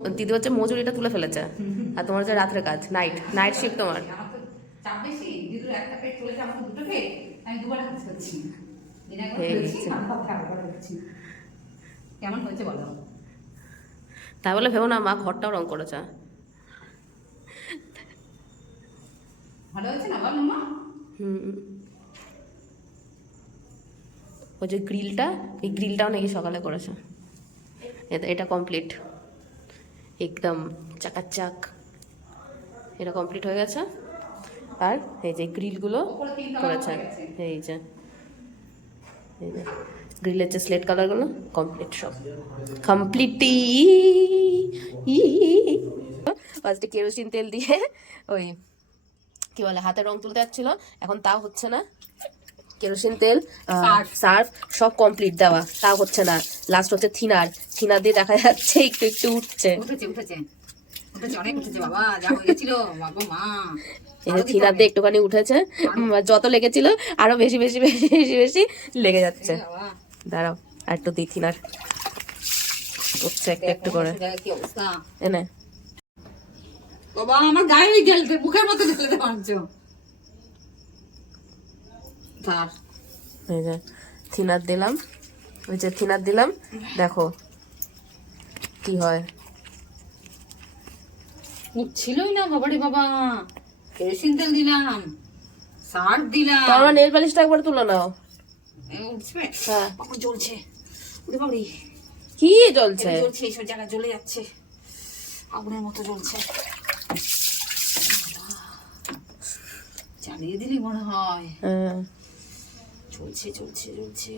দিদি হচ্ছে মজুরিটা তুলে ফেলেছে, আর তোমার হচ্ছে রাত্রে কাজ, নাইট শিফট তোমার। আমার তো চাপ বেশি, দিদুর একটা পেট চলেছে, আমার তো দুটো পেট, আমি দুবার কাজ করছি। দিনে একবার করেছি, আমার একবার করছি। কেমন হয়েছে বলো? তাই বলে ভেবো না মা ঘরটাও রং করেছে। ভালো হয়েছে না বল মা? ওই যে গ্রিলটা, এই গ্রিলটাও নাকি সকালে করেছে। এটা কমপ্লিট, একদম চাকাচাক, এটা কমপ্লিট হয়ে গেছে। আর এই যে গ্রিলগুলো করেছে, এই যে গ্রিলের যে স্লেট কালারগুলো কমপ্লিট, সব কমপ্লিটই। ফার্স্টে কেরোসিন তেল দিয়ে ওই কি বলে হাতে রং তুলতে যাচ্ছিল, এখন তাও হচ্ছে না। কেরোসিন তেল, সার্ফ সব কমপ্লিট দেওয়া, তাও হচ্ছে না। লাস্ট হচ্ছে থিনার দিয়ে দেখা যাচ্ছে একটু একটু উঠছে। অনেক উঠেছে বাবা, যা হয়েছিল বাবা মা। থিনার দিয়ে একটুখানি উঠেছে, যত লেগেছিল আরো বেশি বেশি বেশি বেশি বেশি লেগে যাচ্ছে। দাঁড়াও আর একটু দিই, থিনার উঠছে একটু একটু করে। কি অবস্থা এনে বাবা, আমার গায়ে গেল, মুখের মতো দিতে পারছো। এই যে থিনার দিলাম, ওই যে থিনার দিলাম, দেখো কি হয়। উঠছিলই না বাবারে বাবা, কেরোসিন তেল দিলাম, সার্ফ দিলাম। আমার নেল পালিশটা একবার তুলে নাও। উঠছে, হ্যাঁ বাবা জ্বলছে, ওরে বাবারে কি জ্বলছে? জ্বলছে, এইসব জায়গায় জ্বলে যাচ্ছে, আগুনের মতো জ্বলছে। চালিয়ে দিলি মনে হয়। হ্যাঁ চলছে চলছে চলছে।